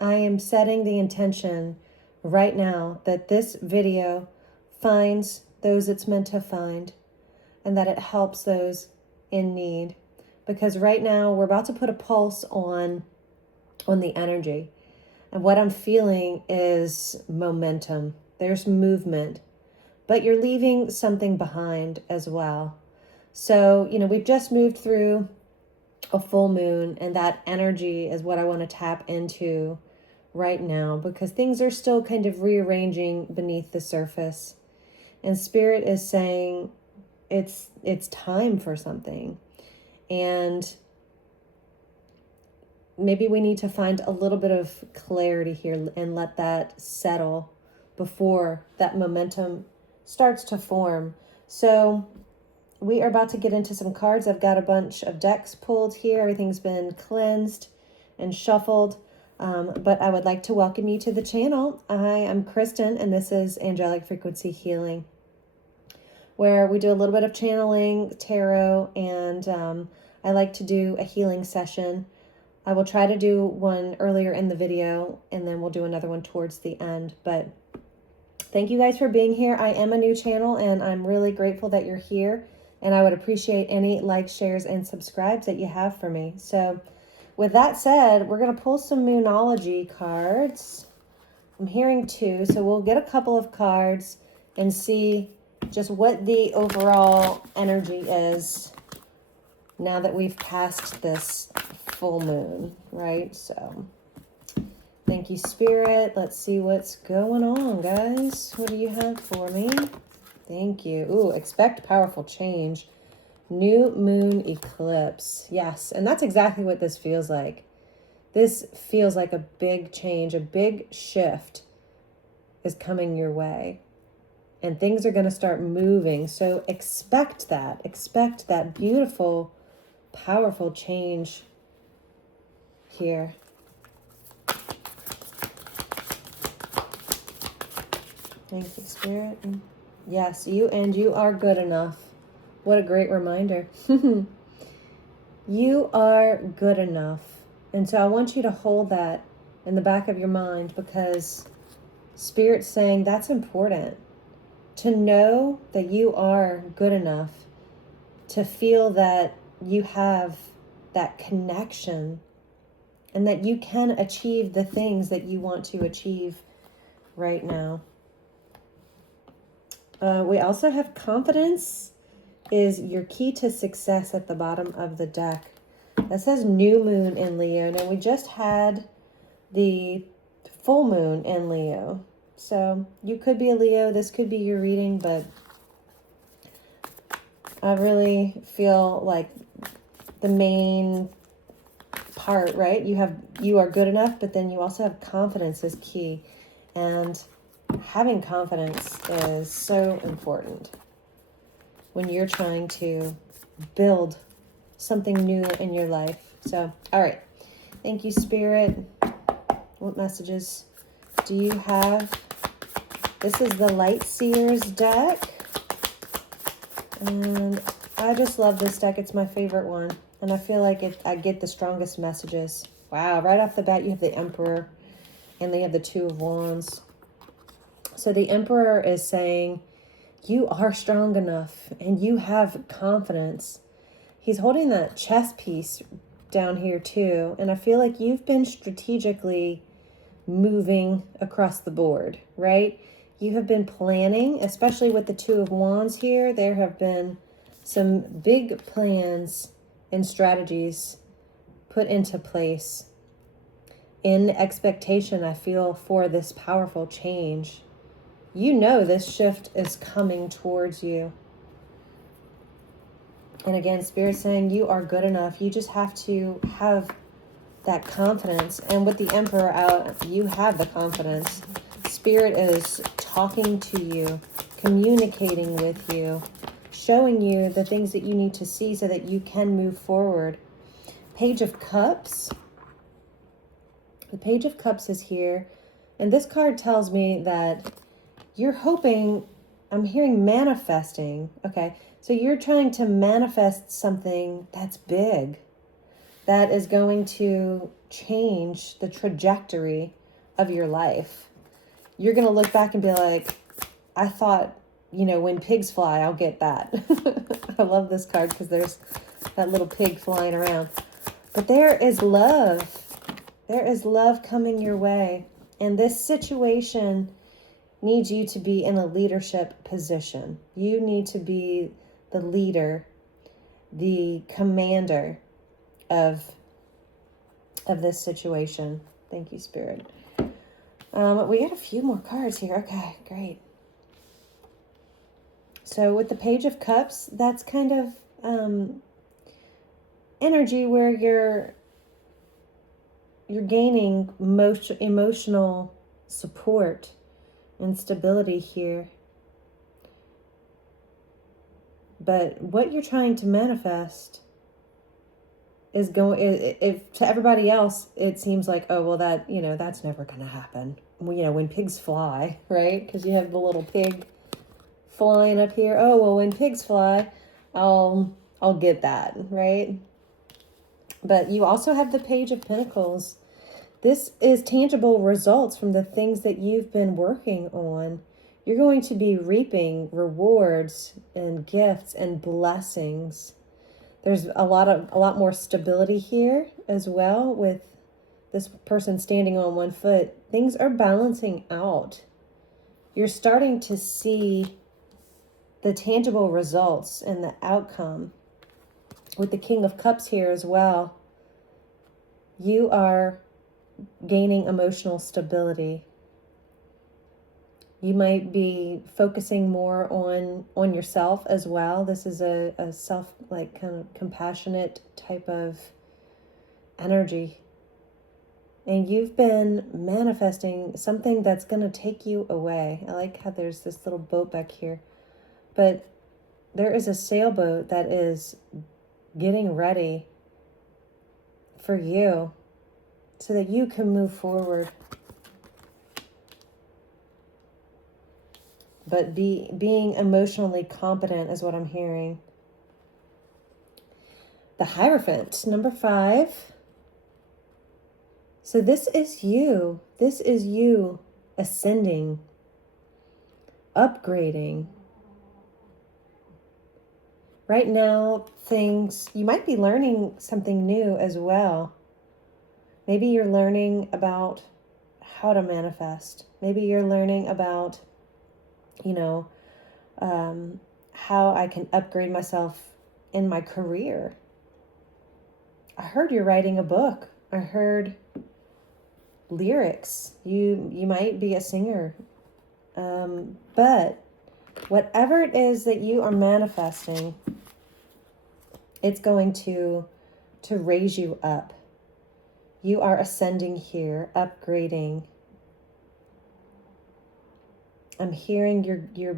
I am setting the intention right now that this video finds those it's meant to find and that it helps those in need. Because right now we're about to put a pulse on the energy. And what I'm feeling is momentum. There's movement, but you're leaving something behind as well. So, we've just moved through a full moon, and that energy is what I want to tap into right now because things are still kind of rearranging beneath the surface. And Spirit is saying it's time for something. And maybe we need to find a little bit of clarity here and let that settle before that momentum starts to form. So we are about to get into some cards. I've got a bunch of decks pulled here. Everything's been cleansed and shuffled. But I would like to welcome you to the channel. I am Kristen, and this is Angelic Frequency Healing, where we do a little bit of channeling, tarot, and I like to do a healing session. I will try to do one earlier in the video, and then we'll do another one towards the end. But thank you guys for being here. I am a new channel, and I'm really grateful that you're here. And I would appreciate any likes, shares, and subscribes that you have for me. So with that said, we're going to pull some Moonology cards. I'm hearing 2, so we'll get a couple of cards and see just what the overall energy is now that we've passed this full moon, right? So thank you, Spirit. Let's see what's going on, guys. What do you have for me? Thank you. Ooh, expect powerful change. New moon eclipse. Yes, and that's exactly what this feels like. This feels like a big change, a big shift is coming your way. And things are going to start moving. So expect that. Expect that beautiful, powerful change here. Thank you, Spirit. Yes, you are good enough. What a great reminder. You are good enough. And so I want you to hold that in the back of your mind because Spirit's saying that's important. To know that you are good enough, to feel that you have that connection and that you can achieve the things that you want to achieve right now. We also have confidence is your key to success at the bottom of the deck. That says new moon in Leo. Now we just had the full moon in Leo. So you could be a Leo. This could be your reading, but I really feel like the main part, right? You are good enough, but then you also have confidence is key. And having confidence is so important when you're trying to build something new in your life. So, all right. Thank you, Spirit. What messages do you have? This is the Light Seers deck. And I just love this deck. It's my favorite one. And I feel like I get the strongest messages. Wow, right off the bat, you have the Emperor and they have the Two of Wands. So the Emperor is saying, you are strong enough and you have confidence. He's holding that chess piece down here too. And I feel like you've been strategically moving across the board, right? You have been planning, especially with the Two of Wands here. There have been some big plans and strategies put into place in expectation, I feel, for this powerful change. You know this shift is coming towards you. And again, Spirit's saying you are good enough. You just have to have that confidence. And with the Emperor out, you have the confidence. Spirit is talking to you, communicating with you, showing you the things that you need to see so that you can move forward. Page of Cups. The Page of Cups is here. And this card tells me that you're hoping, I'm hearing manifesting. Okay, so you're trying to manifest something that's big, that is going to change the trajectory of your life. You're going to look back and be like, I thought, when pigs fly, I'll get that. I love this card because there's that little pig flying around. But there is love. There is love coming your way. And this situation needs you to be in a leadership position. You need to be the leader, the commander of this situation. Thank you, Spirit. We got a few more cards here. Okay, great. So with the Page of Cups, that's kind of energy where you're gaining emotional support and stability here. But what you're trying to manifest is if to everybody else it seems like, oh well, that that's never going to happen. When pigs fly, right? Because you have the little pig flying up here. Oh well, when pigs fly, I'll get that, right? But you also have the Page of Pentacles. This is tangible results from the things that you've been working on. You're going to be reaping rewards and gifts and blessings. There's a lot more stability here as well with this person standing on one foot. Things are balancing out. You're starting to see the tangible results and the outcome. With the King of Cups here as well, you are gaining emotional stability. You might be focusing more on yourself as well. This is a self, kind of compassionate type of energy. And you've been manifesting something that's going to take you away. I like how there's this little boat back here. But there is a sailboat that is getting ready for you so that you can move forward. But being emotionally competent is what I'm hearing. The Hierophant, number 5. So this is you. This is you ascending, upgrading. Right now, you might be learning something new as well. Maybe you're learning about how to manifest. Maybe you're learning about how I can upgrade myself in my career. I heard you're writing a book. I heard lyrics. You might be a singer. But whatever it is that you are manifesting, it's going to raise you up. You are ascending here, upgrading. I'm hearing your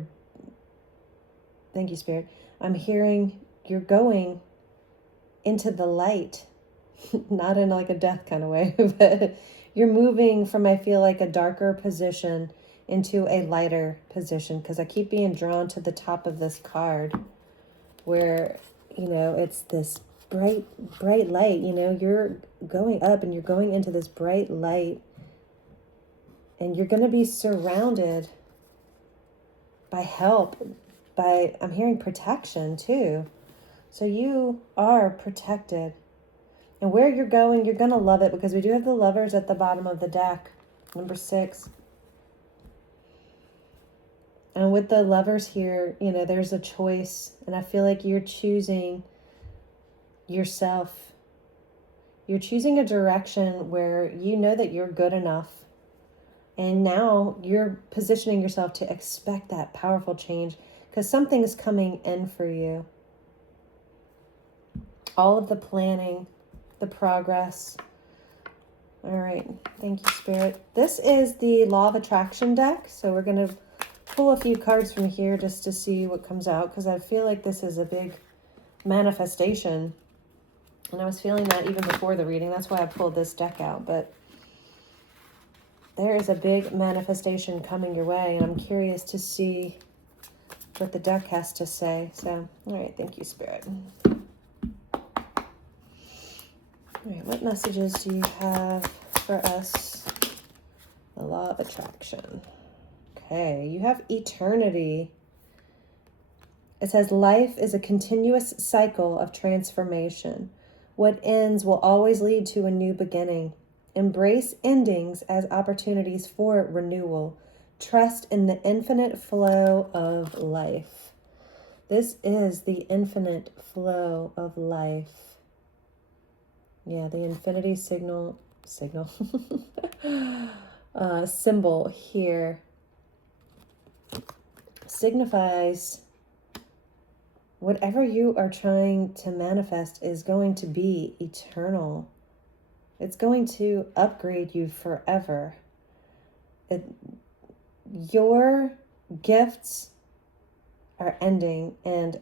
thank you, Spirit. I'm hearing you're going into the light, not in like a death kind of way, but you're moving from, I feel like, a darker position into a lighter position, because I keep being drawn to the top of this card where, it's this bright light. You're going up and you're going into this bright light, and you're going to be surrounded by help, I'm hearing protection too. So you are protected. And where you're going, you're going to love it, because we do have the Lovers at the bottom of the deck, number 6. And with the Lovers here, there's a choice, and I feel like you're choosing yourself. You're choosing a direction where you know that you're good enough. And now you're positioning yourself to expect that powerful change, because something's coming in for you. All of the planning, the progress. All right. Thank you, Spirit. This is the Law of Attraction deck. So we're going to pull a few cards from here just to see what comes out, because I feel like this is a big manifestation. And I was feeling that even before the reading. That's why I pulled this deck out. But there is a big manifestation coming your way, and I'm curious to see what the deck has to say. So, all right, thank you, Spirit. All right, what messages do you have for us? The law of attraction. Okay, you have eternity. It says life is a continuous cycle of transformation. What ends will always lead to a new beginning. Embrace endings as opportunities for renewal. Trust in the infinite flow of life. This is the infinite flow of life. Yeah, the infinity symbol here signifies whatever you are trying to manifest is going to be eternal. It's going to upgrade you forever. Your gifts are ending and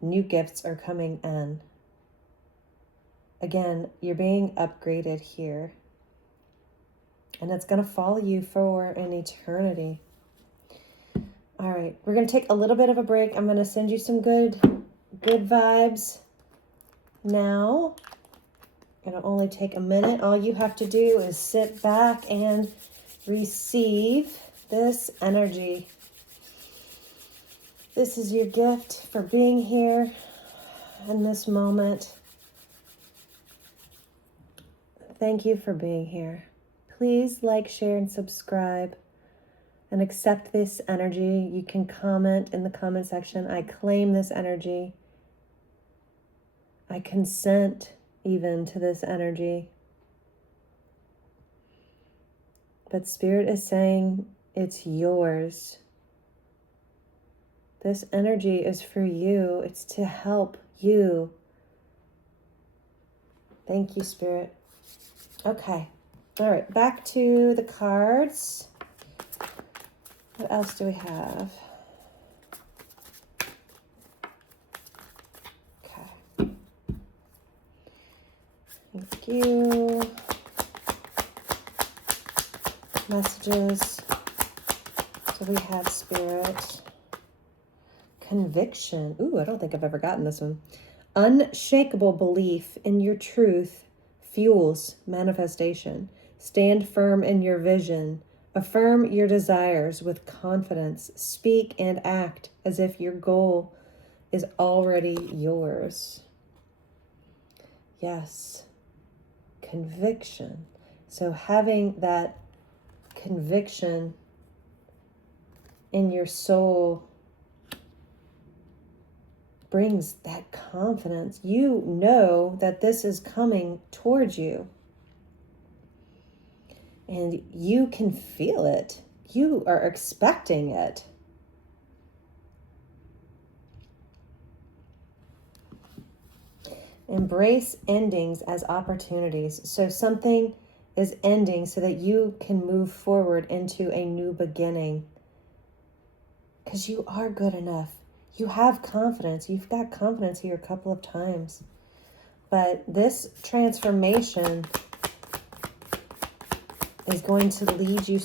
new gifts are coming in. Again, you're being upgraded here. And it's going to follow you for an eternity. All right, we're going to take a little bit of a break. I'm going to send you some good vibes now. It'll only take a minute. All you have to do is sit back and receive this energy. This is your gift for being here in this moment. Thank you for being here. Please like, share, and subscribe and accept this energy. You can comment in the comment section. I claim this energy. I consent even to this energy. But Spirit is saying it's yours. This energy is for you. It's to help you. Thank you, Spirit. Okay. All right. Back to the cards. What else do we have? Okay. Thank you. Messages. So we have Spirit. Conviction. Ooh, I don't think I've ever gotten this one. Unshakable belief in your truth fuels manifestation. Stand firm in your vision. Affirm your desires with confidence. Speak and act as if your goal is already yours. Yes. Conviction. So having that conviction in your soul brings that confidence. You know that this is coming towards you. And you can feel it. You are expecting it. Embrace endings as opportunities. So something is ending so that you can move forward into a new beginning. Because you are good enough. You have confidence. You've got confidence here a couple of times. But this transformation is going to lead you to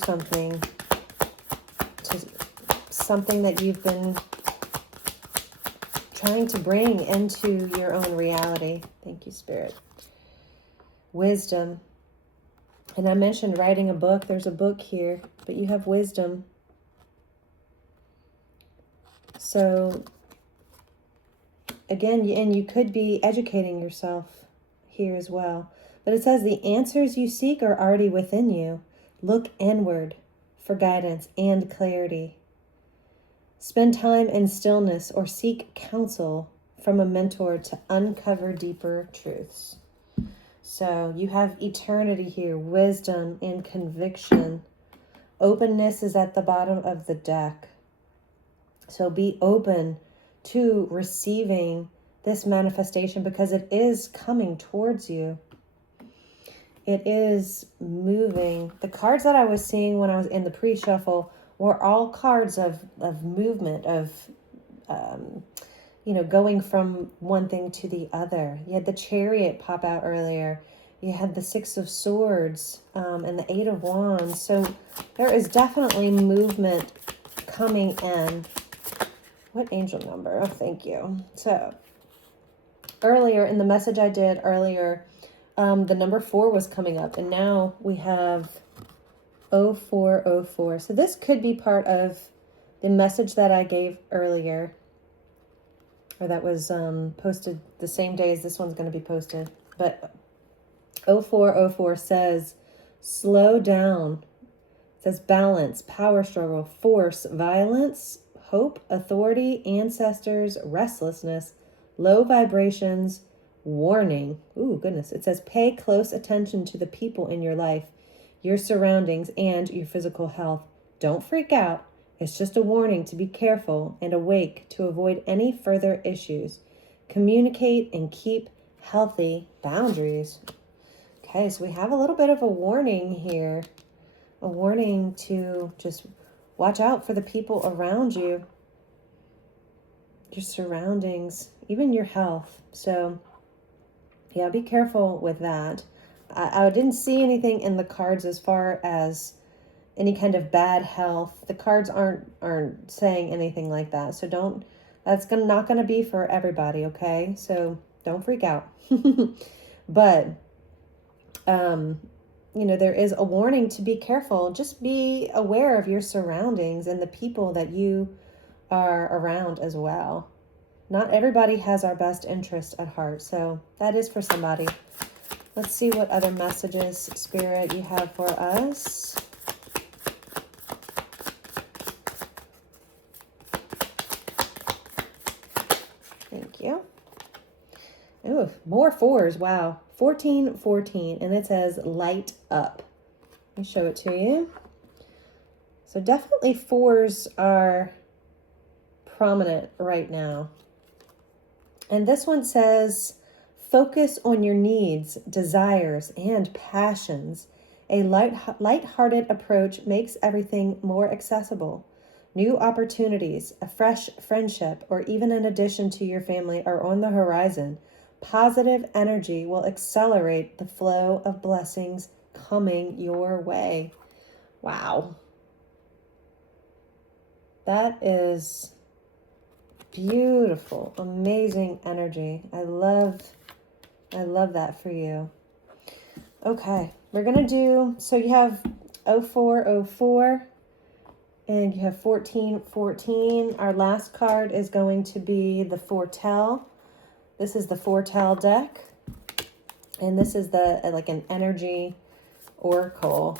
something that you've been trying to bring into your own reality. Thank you, Spirit. Wisdom. And I mentioned writing a book. There's a book here, but you have wisdom. So, again, and you could be educating yourself here as well. But it says the answers you seek are already within you. Look inward for guidance and clarity. Spend time in stillness or seek counsel from a mentor to uncover deeper truths. So you have eternity here, wisdom and conviction. Openness is at the bottom of the deck. So be open to receiving this manifestation because it is coming towards you. It is moving. The cards that I was seeing when I was in the pre-shuffle were all cards of movement, of, going from one thing to the other. You had the Chariot pop out earlier. You had the Six of Swords and the Eight of Wands. So there is definitely movement coming in. What angel number? Oh, thank you. So earlier in the message I did earlier, the number 4 was coming up, and now we have 0404. So this could be part of the message that I gave earlier, or that was posted the same day as this one's going to be posted. But 0404 says, slow down. It says balance, power struggle, force, violence, hope, authority, ancestors, restlessness, low vibrations, warning. Ooh, goodness. It says pay close attention to the people in your life, your surroundings, and your physical health. Don't freak out. It's just a warning to be careful and awake to avoid any further issues. Communicate and keep healthy boundaries. Okay, so we have a little bit of a warning here. A warning to just watch out for the people around you, your surroundings, even your health. So, yeah, be careful with that. I didn't see anything in the cards as far as any kind of bad health. The cards aren't saying anything like that. So that's not gonna be for everybody, okay? So don't freak out. But there is a warning to be careful. Just be aware of your surroundings and the people that you are around as well. Not everybody has our best interest at heart, so that is for somebody. Let's see what other messages, Spirit, you have for us. Thank you. Ooh, more 4s. Wow. 1414, and it says light up. Let me show it to you. So definitely 4s are prominent right now. And this one says, focus on your needs, desires, and passions. A light-hearted approach makes everything more accessible. New opportunities, a fresh friendship, or even an addition to your family are on the horizon. Positive energy will accelerate the flow of blessings coming your way. Wow. That is beautiful, amazing energy. I love that for you. Okay, we're going to do, so you have 0404 and you have 1414. Our last card is going to be the Foretell. This is the Foretell deck, and this is the like an energy oracle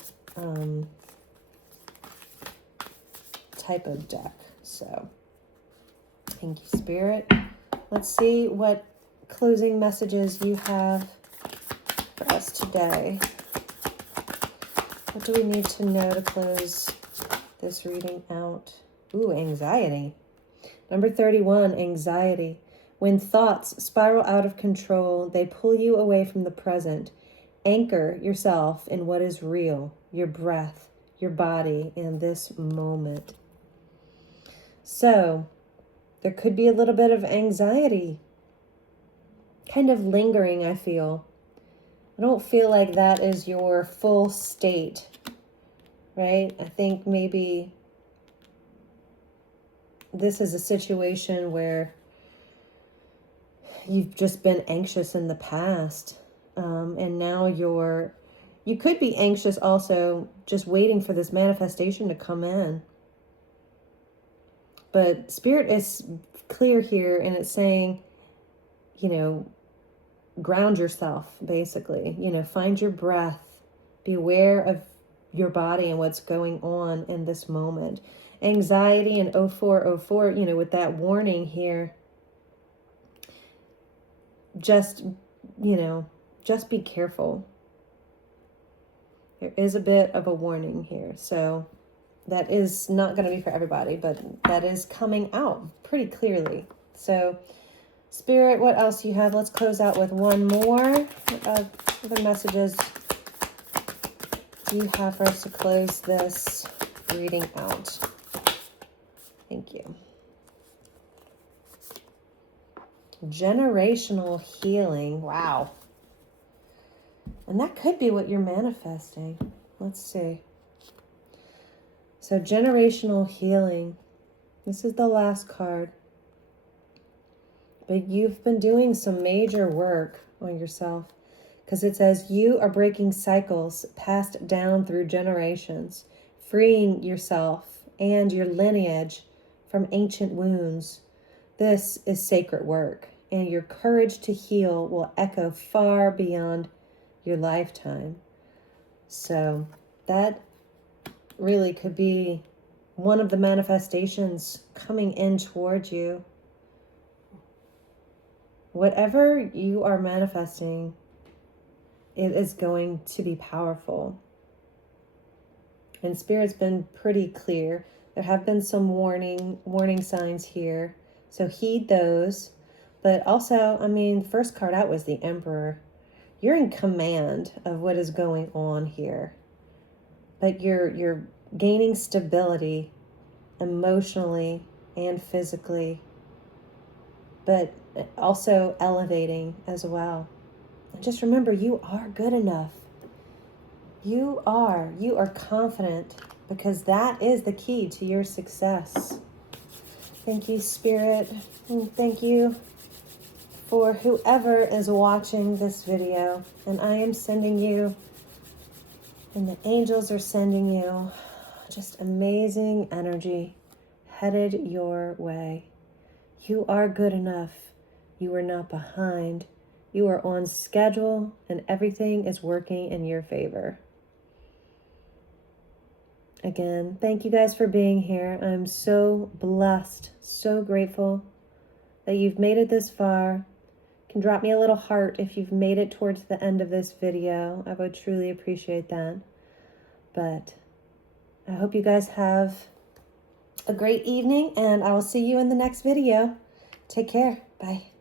type of deck. So thank you, Spirit. Let's see what closing messages you have for us today. What do we need to know to close this reading out? Ooh, anxiety. Number 31, anxiety. When thoughts spiral out of control, they pull you away from the present. Anchor yourself in what is real, your breath, your body, and this moment. So, there could be a little bit of anxiety, kind of lingering, I feel. I don't feel like that is your full state, right? I think maybe this is a situation where you've just been anxious in the past, and now you could be anxious also just waiting for this manifestation to come in. But Spirit is clear here, and it's saying, ground yourself, basically. Find your breath, be aware of your body and what's going on in this moment. Anxiety and 0404, with that warning here, just be careful. There is a bit of a warning here. So that is not going to be for everybody, but that is coming out pretty clearly. So Spirit, what else you have? Let's close out with one more. What other messages do you have for us to close this reading out? Thank you. Generational healing. Wow. And that could be what you're manifesting. Let's see. So generational healing. This is the last card. But you've been doing some major work on yourself. because it says you are breaking cycles passed down through generations, freeing yourself and your lineage from ancient wounds. This is sacred work, and your courage to heal will echo far beyond your lifetime. So that really could be one of the manifestations coming in towards you. Whatever you are manifesting, it is going to be powerful. And Spirit's been pretty clear. There have been some warning signs here. So heed those. But also, I mean, the first card out was the Emperor. You're in command of what is going on here. But you're gaining stability emotionally and physically, but also elevating as well. And just remember, you are good enough. You are confident, because that is the key to your success. Thank you, Spirit. And thank you for whoever is watching this video. And I am sending you, and the angels are sending you, just amazing energy headed your way. You are good enough. You are not behind. You are on schedule, and everything is working in your favor. Again, thank you guys for being here. I'm so blessed, so grateful that you've made it this far. You can drop me a little heart if you've made it towards the end of this video. I would truly appreciate that. But I hope you guys have a great evening, and I will see you in the next video. Take care. Bye.